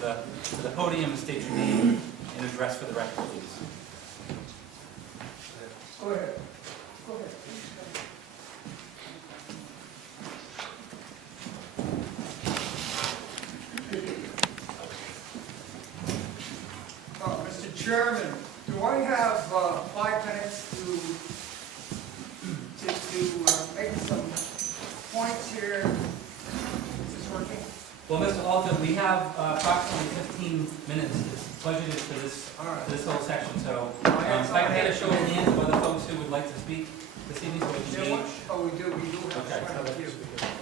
to the podium and state your name and address for the record, please. Go ahead. Go ahead. Mr. Chairman, do I have 5 minutes to make some points here? Is this working? Well, Mr. Alton, we have approximately 15 minutes budgeted for this whole section, so if I can get a show of hands of other folks who would like to speak this evening, so we can gauge. Oh, we do have Okay. quite a few.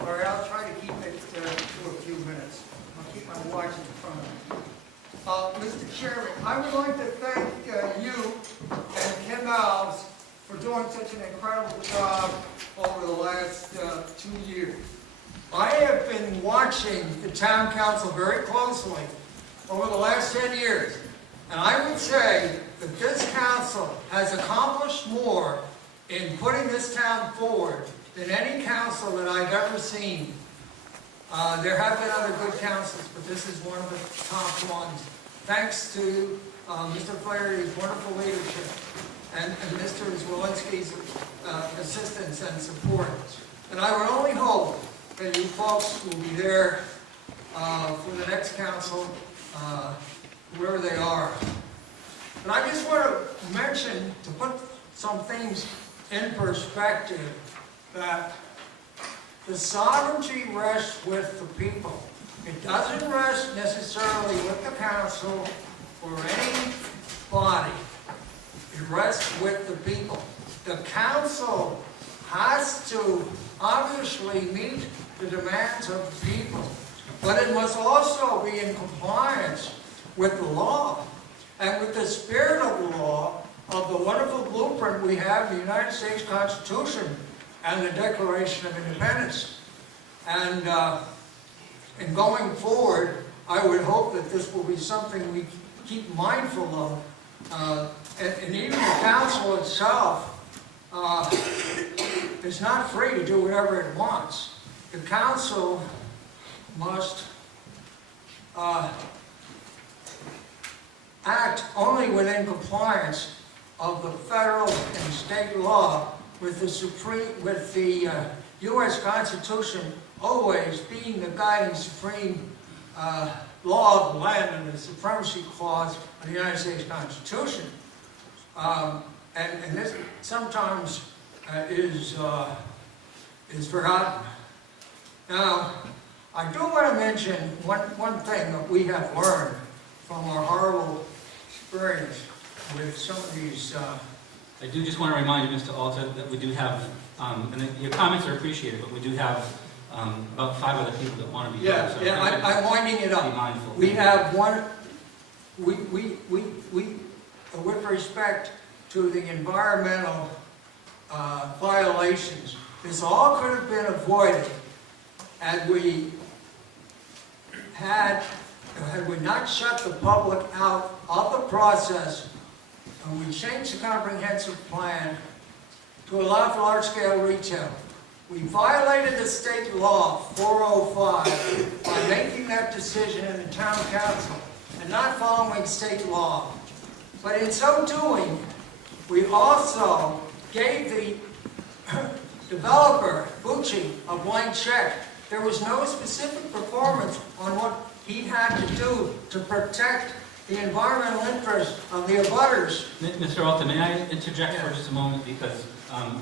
All right, I'll try to keep it to a few minutes. I'll keep my watch in front of me. Mr. Chairman, I would like to thank you and Kim Alves for doing such an incredible job over the last 2 years. I have been watching the town council very closely over the last 10 years, and I would say that this council has accomplished more in putting this town forward than any council that I've ever seen. There have been other good councils, but this is one of the top ones. Thanks to Mr. Flaherty's wonderful leadership and Mr. Zwolinski's assistance and support. And I would only hope that you folks will be there for the next council, wherever they are. But I just want to mention, to put some things in perspective, that the sovereignty rests with the people. It doesn't rest necessarily with the council or any body. It rests with the people. The council has to obviously meet the demands of the people, but it must also be in compliance with the law and with the spirit of the law of the wonderful blueprint we have in the United States Constitution and the Declaration of Independence. And going forward, I would hope that this will be something we keep mindful of. And even the council itself is not free to do whatever it wants. The council must act only within compliance of the federal and state law, with the U.S. Constitution always being the guiding supreme law of the land and the supremacy clause of the United States Constitution. And this sometimes is forgotten. Now, I do want to mention one thing that we have learned from our horrible experience with some of these. I do just want to remind you, Mr. Alter, that we do have, and your comments are appreciated, but we do have about 5 other people that want to be here. So I'm winding it up. Be mindful. We have one. We with respect to the environmental violations, this all could have been avoided had we not shut the public out of the process, and we changed the comprehensive plan to allow for large-scale retail. We violated the state law 405 by making that decision in the town council and not following state law. But in so doing, we also gave the developer, Bucci, a blank check. There was no specific performance on what he had to do to protect the environmental interests of the abutters. Mr. Alter, may I interject for just a moment, because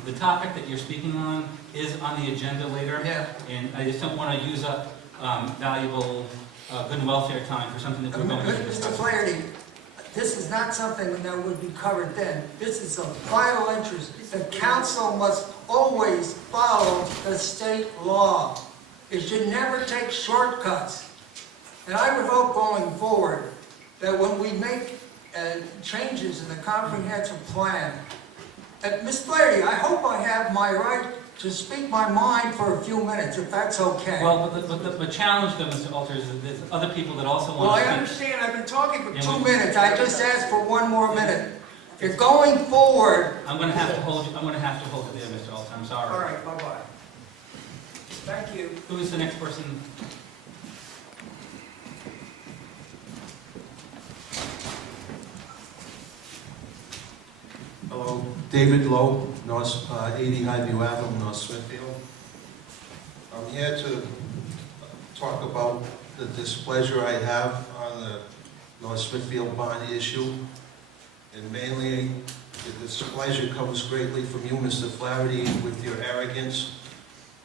the topic that you're speaking on is on the agenda later, and I just don't want to use up valuable good and welfare time for something that we're going to discuss. Mr. Flaherty, this is not something that would be covered then. This is of vital interest. The council must always follow the state law. It should never take shortcuts. And I would hope going forward that when we make changes in the comprehensive plan, Ms. Flaherty, I hope I have my right to speak my mind for a few minutes, if that's okay. Well, the challenge, though, Mr. Alter, is that there's other people that also want Well, to speak. I understand. I've been talking for 2 minutes. I just asked for 1 more minute. If going forward... I'm going to have to hold you. I'm going to have to hold it there, Mr. Alter. I'm sorry. All right. Bye-bye. Thank you. Who is the next person? David Lowe, North, 80 Highview Avenue, North Smithfield. I'm here to talk about the displeasure I have on the North Smithfield bond issue. And mainly, the displeasure comes greatly from you, Mr. Flaherty, with your arrogance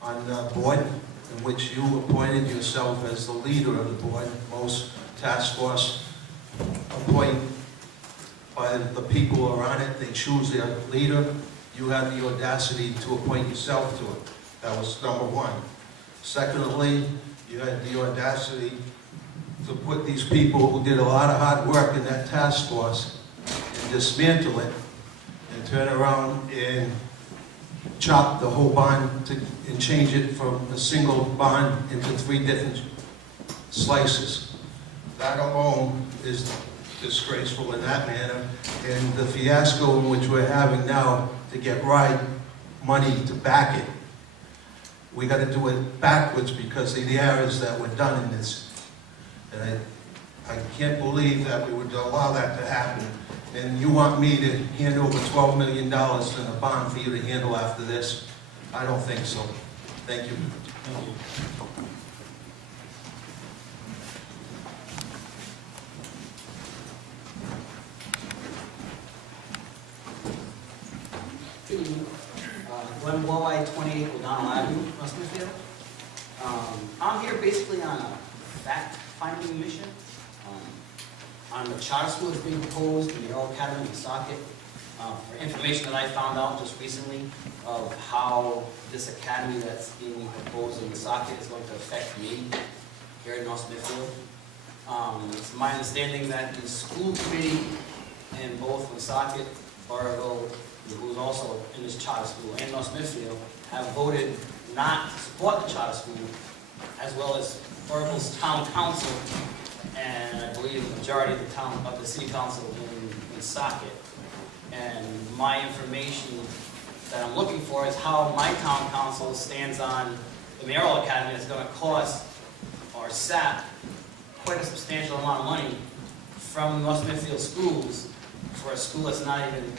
on the board, in which you appointed yourself as the leader of the board. Most task force appoint by the people who are on it, they choose their leader. You had the audacity to appoint yourself to it. That was number one. Secondly, you had the audacity to put these people who did a lot of hard work in that task force and dismantle it and turn around and chop the whole bond and change it from a single bond into 3 different slices. That alone is disgraceful in that manner, and the fiasco in which we're having now to get right money to back it. We got to do it backwards because of the errors that were done in this. And I can't believe that we would allow that to happen. And you want me to hand over $12 million in a bond for you to handle after this? I don't think so. Thank you. Thank you. Good evening. Glenn Walleye, 28 O'Donnell Avenue, West Smithfield. I'm here basically on a fact-finding mission on the charter school that's being proposed in the Earl Academy in Socket. For information that I found out just recently of how this academy that's being proposed in the Socket is going to affect me here in North Smithfield. It's my understanding that the school committee in both Woonsocket, Burrillville, who's also in this charter school, and North Smithfield, have voted not to support the charter school, as well as Burrillville's town council, and I believe the majority of the city council in Socket. And my information that I'm looking for is how my town council stands on the mayoral academy that's going to cost or sap quite a substantial amount of money from North Smithfield schools for a school that's not even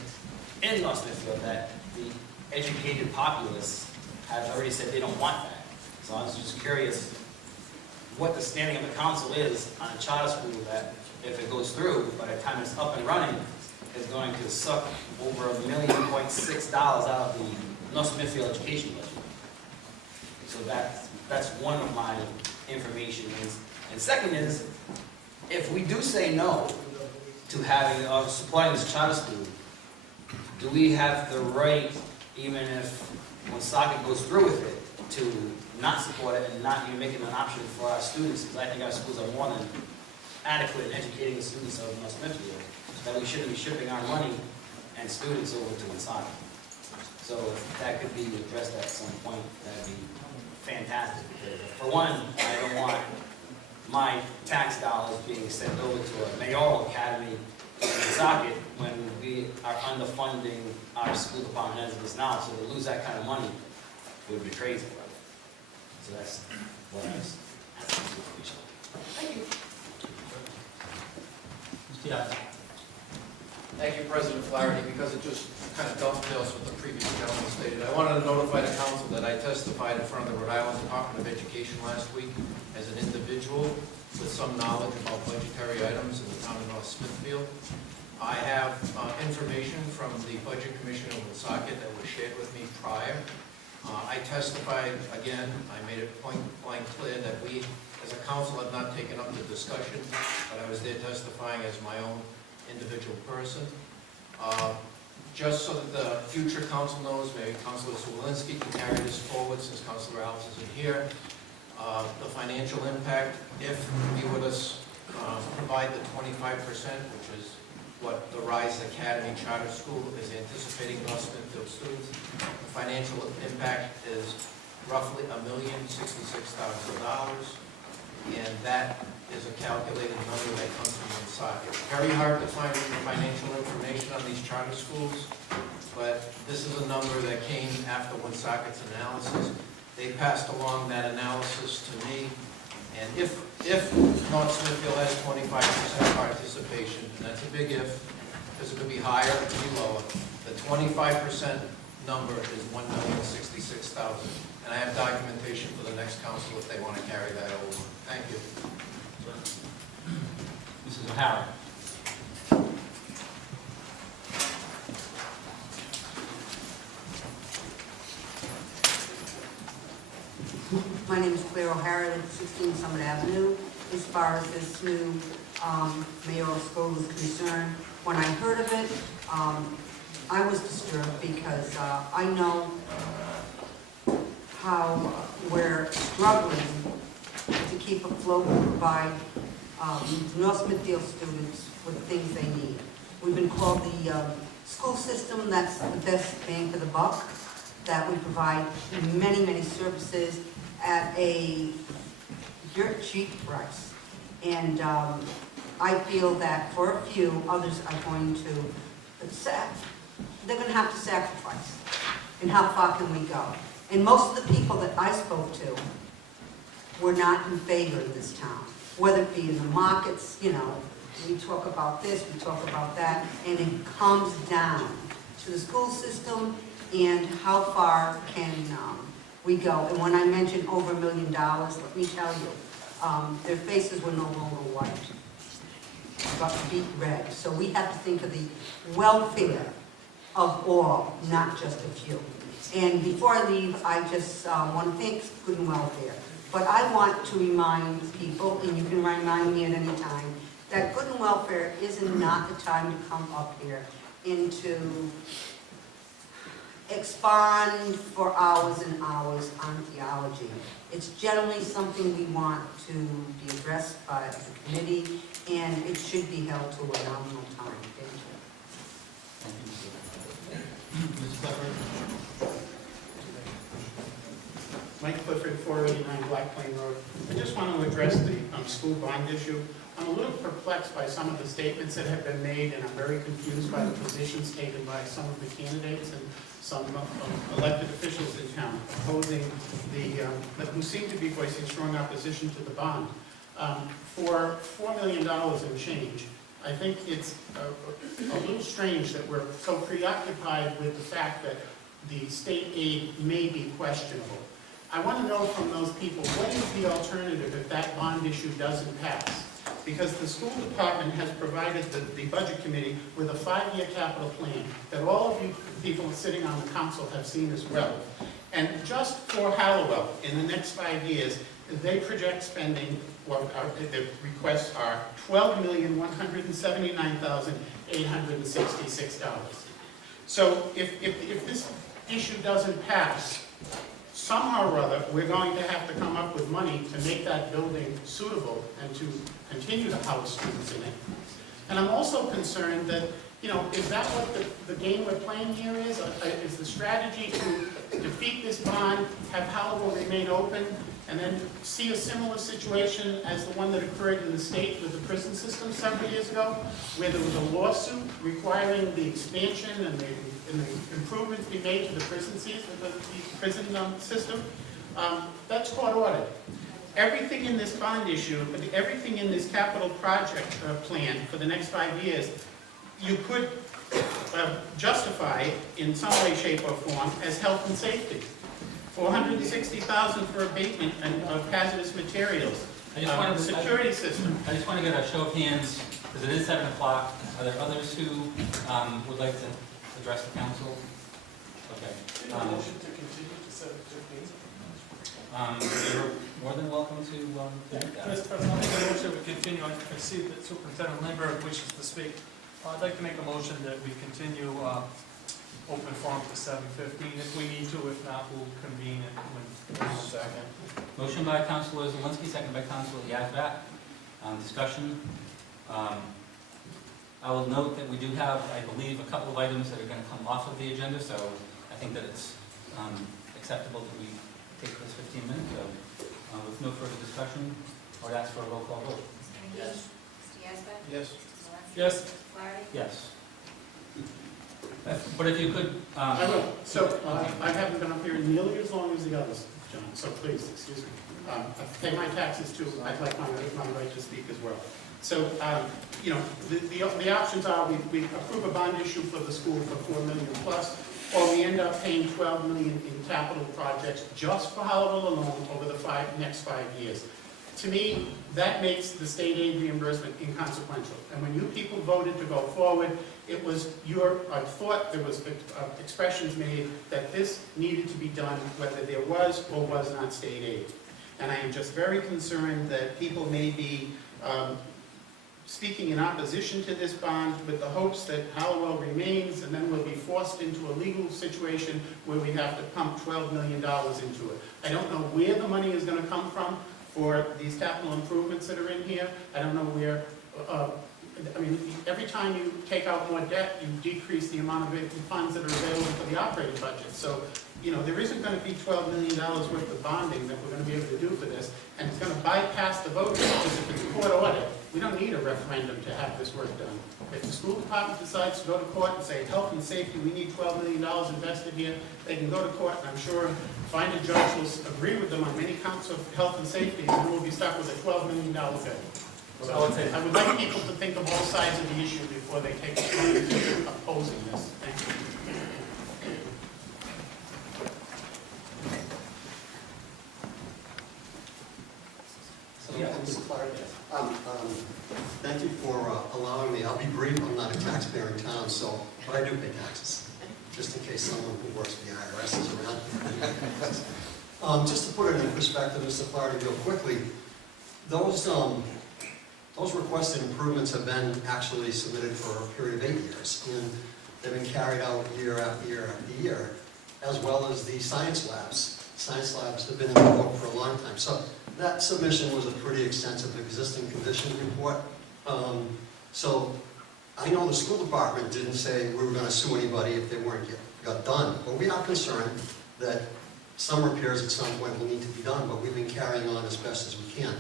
in North Smithfield, that the educated populace have already said they don't want that. So I was just curious what the standing of the council is on a charter school that, if it goes through, by the time it's up and running, is going to suck over $1.6 million out of the North Smithfield education budget. So that's one of my information. And second is, if we do say no to having supporting this charter school, do we have the right, even if Woonsocket goes through with it, to not support it and not even make it an option for our students? Because I think our schools are more than adequate in educating the students of North Smithfield, that we shouldn't be shipping our money and students over to Woonsocket. So if that could be addressed at some point, that'd be fantastic. Because for one, I don't want my tax dollars being sent over to a mayoral academy in Woonsocket when we are underfunding our school department as it is now. So to lose that kind of money would be crazy. So that's what I was asking for. Thank you. Mr. Yasi. Thank you, President Flaherty, because it just kind of dovetails with the previous gentleman stated. I wanted to notify the council that I testified in front of the Rhode Island Department of Education last week as an individual with some knowledge about budgetary items in the town of North Smithfield. I have information from the Budget Commission of Woonsocket that was shared with me prior. I testified, again, I made it point blank clear that we, as a council, have not taken up the discussion, but I was there testifying as my own individual person. Just so that the future council knows, maybe Councilor Swalinski can carry this forward since Councilor Alves isn't here. The financial impact, if we were to provide the 25%, which is what the Rise Academy Charter School is anticipating North Smithfield students, the financial impact is roughly $1,066,000, and that is a calculated number that comes from Woonsocket. Very hard to find financial information on these charter schools, but this is a number that came after Woonsocket's analysis. They passed along that analysis to me, and if North Smithfield has 25% participation, and that's a big if, because it could be higher, it could be lower, The 25% number is $1,066,000. And I have documentation for the next council if they want to carry that over. Thank you. Mrs. O'Hara. My name is Claire O'Hara, 16 Summit Avenue. As far as this new mayoral school is concerned, when I heard of it, I was disturbed because I know how we're struggling to keep afloat by North Smithfield students with things they need. We've been called the school system that's the best bang for the buck, that we provide many, many services at a dirt cheap price. And I feel that for a few, others are going to accept, they're going to have to sacrifice. And how far can we go? And most of the people that I spoke to were not in favor in this town, whether it be in the markets, you know, we talk about this, we talk about that, and it comes down to the school system and how far can we go. And when I mentioned over $1 million, let me tell you, their faces were no longer white, but beet red. So we have to think of the welfare of all, not just a few. And before I leave, I just want to thank Good and Welfare. But I want to remind people, and you can remind me at any time, that Good and Welfare is not the time to come up here and to expand for hours and hours on theology. It's generally something we want to be addressed by the committee, and it should be held to a nominal time. Thank you. Thank you, Mrs. Clifford. Mike Clifford, 489 Black Plain Road. I just want to address the school bond issue. I'm a little perplexed by some of the statements that have been made, and I'm very confused by the positions taken by some of the candidates and some elected officials in town opposing who seem to be voicing strong opposition to the bond. For $4 million and change, I think it's a little strange that we're so preoccupied with the fact that the state aid may be questionable. I want to know from those people, what is the alternative if that bond issue doesn't pass? Because the school department has provided the budget committee with a 5-year capital plan that all of you people sitting on the council have seen as well. And just for Hallowell, in the next 5 years, they project spending, the requests are $12,179,866. So if this issue doesn't pass, somehow or other, we're going to have to come up with money to make that building suitable and to continue to house students in it. And I'm also concerned that, you know, is that what the game we're playing here is? Is the strategy to defeat this bond, have Hallowell remain open, and then see a similar situation as the one that occurred in the state with the prison system several years ago, where there was a lawsuit requiring the expansion and the improvements be made to the prison system? That's court ordered. Everything in this bond issue, everything in this capital project plan for the next 5 years, you could justify in some way, shape, or form as health and safety. $460,000 for abatement of hazardous materials. Security system. I just want to get a show of hands, because it is 7 o'clock. Are there others who would like to address the council? Okay. Motion to continue to 7:15. You're more than welcome to do that. Mr. President, I'll make a motion to continue. I see that Superintendent Lindbergh wishes to speak. I'd like to make a motion that we continue open forum to 7:15 if we need to. If not, we'll convene it when. Second. Motion by Councilor Zawinski, second by Councilor Yazbat. Discussion. I will note that we do have, I believe, a couple of items that are going to come off of the agenda, so I think that it's acceptable that we take this 15 minutes. So, with no further discussion, I would ask for a roll call vote. Yes. Mr. Yazbek? Yes. Mr. Lawrence? Yes. Flaherty? Yes. But if you could... I will. So I haven't been up here nearly as long as the others, John, so please, excuse me. I pay my taxes too. I'd like my right to speak as well. So, you know, the options are we approve a bond issue for the school for $4 million plus, or we end up paying $12 million in capital projects just for Howell alone over the next 5 years. To me, that makes the state aid reimbursement inconsequential. And when you people voted to go forward, it was I thought there was expressions made that this needed to be done whether there was or was not state aid. And I am just very concerned that people may be speaking in opposition to this bond with the hopes that Hallowell remains, and then we'll be forced into a legal situation where we have to pump $12 million into it. I don't know where the money is going to come from for these capital improvements that are in here. I don't know where, I mean, every time you take out more debt, you decrease the amount of funds that are available for the operating budget. So, you know, there isn't going to be $12 million worth of bonding that we're going to be able to do for this, and it's going to bypass the voters, because if it's court order, we don't need a referendum to have this work done. If the school department decides to go to court and say, health and safety, we need $12 million invested here, they can go to court, and I'm sure find a judge will agree with them on many counts of health and safety, and then we'll be stuck with a $12 million bill. So I would like people to think of all sides of the issue before they take a strong position opposing this. Thank you. Thank you for allowing me. I'll be brief. I'm not a taxpaying town, but I do pay taxes, just in case someone who works for the IRS is around. Just to put it in perspective, Mr. Flaherty, real quickly, those requested improvements have been actually submitted for a period of 8 years, and they've been carried out year after year after year, as well as the science labs. Science labs have been in the book for a long time. So that submission was a pretty extensive existing condition report. So I know the school department didn't say we were going to sue anybody if they weren't got done, but we are concerned that some repairs at some point will need to be done, but we've been carrying on as best as we can.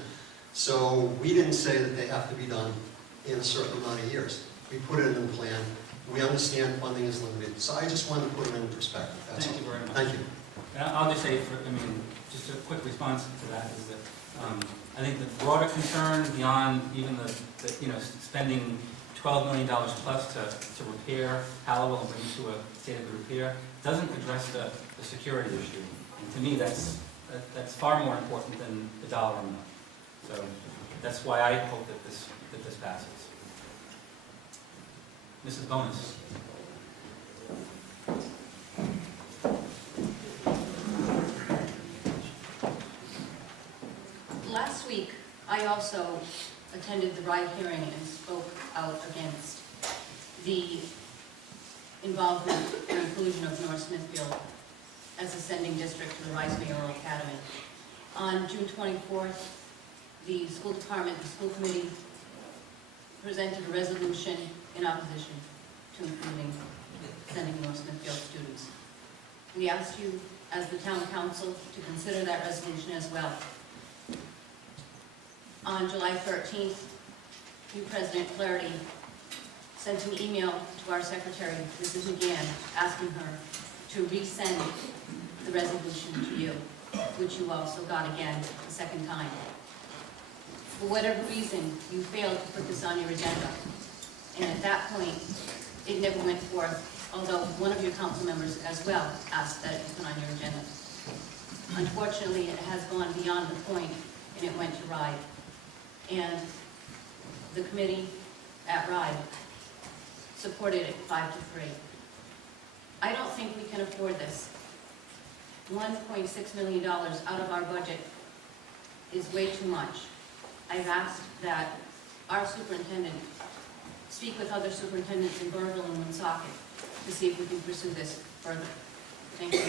So we didn't say that they have to be done in a certain amount of years. We put it in the plan. We understand funding is limited. So I just wanted to put it in perspective. That's Thank you very much. Thank you. And I'll just say, just a quick response to that is that I think the broader concern beyond even the spending $12 million plus to repair Hallowell and bring it to a state of repair doesn't address the security issue. And to me, that's far more important than the dollar amount. So that's why I hope that this passes. Mrs. Bonus. Last week, I also attended the RIDE hearing and spoke out against the involvement or inclusion of North Smithfield as a sending district to the RISE Mayoral Academy. On June 24th, the school department, the school committee presented a resolution in opposition to including sending North Smithfield students. We asked you, as the town council, to consider that resolution as well. On July 13th, you, President Flaherty, sent an email to our secretary, Mrs. McGann, asking her to resend the resolution to you, which you also got again a second time. For whatever reason, you failed to put this on your agenda. And at that point, it never went forth, although one of your council members as well asked that it be put on your agenda. Unfortunately, it has gone beyond the point, and it went to RIDE. And the committee at RIDE supported it 5-3. I don't think we can afford this. $1.6 million out of our budget is way too much. I've asked that our superintendent speak with other superintendents in Burville and Woonsocket to see if we can pursue this further. Thank you.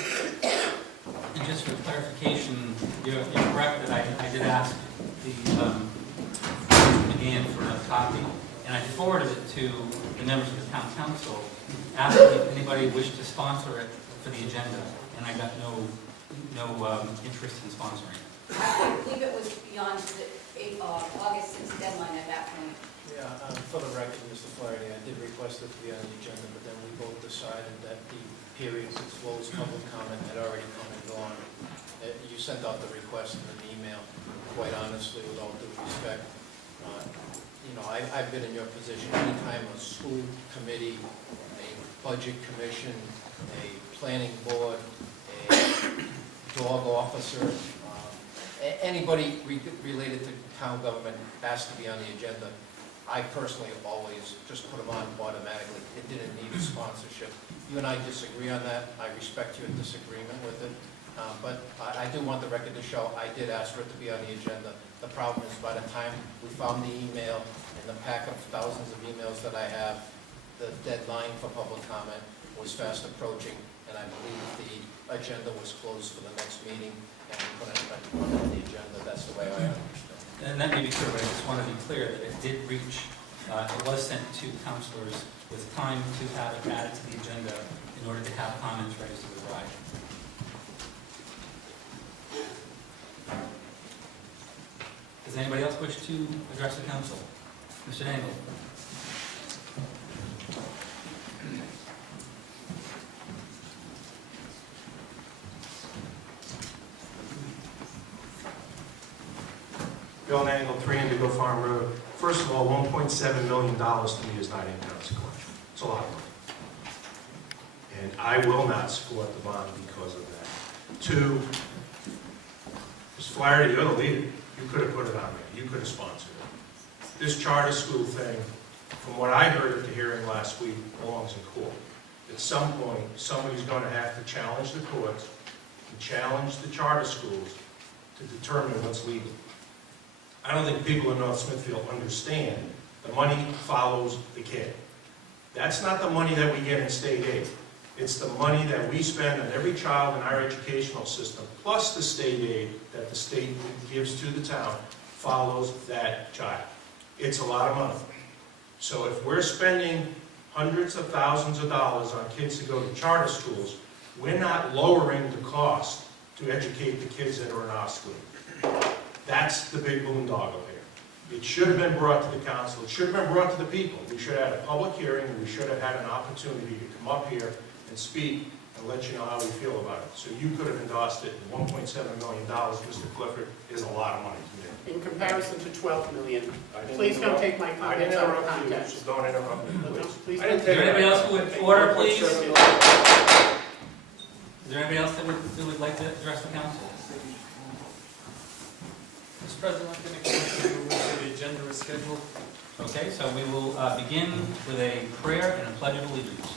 And just for clarification, you're correct that I did ask the McGann for a copy, and I forwarded it to the members of the town council, asking if anybody wished to sponsor it for the agenda, and I got no interest in sponsoring it. I believe it was beyond the August 6th deadline at that point. Yeah, for the record, Mr. Flaherty, I did request it to be on the agenda, but then we both decided that the periods of closed public comment had already come and gone. You sent out the request in an email. Quite honestly, with all due respect, I've been in your position, anytime a school committee, a budget commission, a planning board, a dog officer, anybody related to town government has to be on the agenda. I personally have always just put them on automatically. It didn't need a sponsorship. You and I disagree on that. I respect your disagreement with it. But I do want the record to show I did ask for it to be on the agenda. The problem is by the time we found the email in the pack of thousands of emails that I have, the deadline for public comment was fast approaching, and I believe the agenda was closed for the next meeting, and we couldn't put it on the agenda. That's the way I understand. And that may be true, but I just want to be clear that it did reach, it was sent to counselors with time to have it added to the agenda in order to have comments raised to the bride. Does anybody else wish to address the council? Mr. Dangle? Bill Nangle, 3 Indigo Farm Road. First of all, $1.7 million to me is not inconsequential. It's a lot of money. And I will not support the bond because of that. 2, Ms. Flaherty, you're the leader. You could have put it on there. You could have sponsored it. This charter school thing, from what I heard at the hearing last week, belongs in court. At some point, somebody's going to have to challenge the courts and challenge the charter schools to determine what's legal. I don't think people in North Smithfield understand the money follows the kid. That's not the money that we get in state aid. It's the money that we spend on every child in our educational system, plus the state aid that the state gives to the town, follows that child. It's a lot of money. So if we're spending hundreds of thousands of dollars on kids to go to charter schools, we're not lowering the cost to educate the kids that are in our school. That's the big boondoggle here. It should have been brought to the council. It should have been brought to the people. We should have had a public hearing. We should have had an opportunity to come up here and speak and let you know how we feel about it. So you could have endorsed it. $1.7 million, Mr. Clifford, is a lot of money to me. In comparison to 12 million, please don't take my I didn't comments out of interrupt you. context. Just don't interrupt me, No, please. please I didn't Is take there it anybody out. else who would order, please? Is $1.7 there anybody else that would like to address the council? Mr. President, I'd like to make a motion to move to the agenda as scheduled. Okay, so we will begin with a prayer and a pledge of allegiance.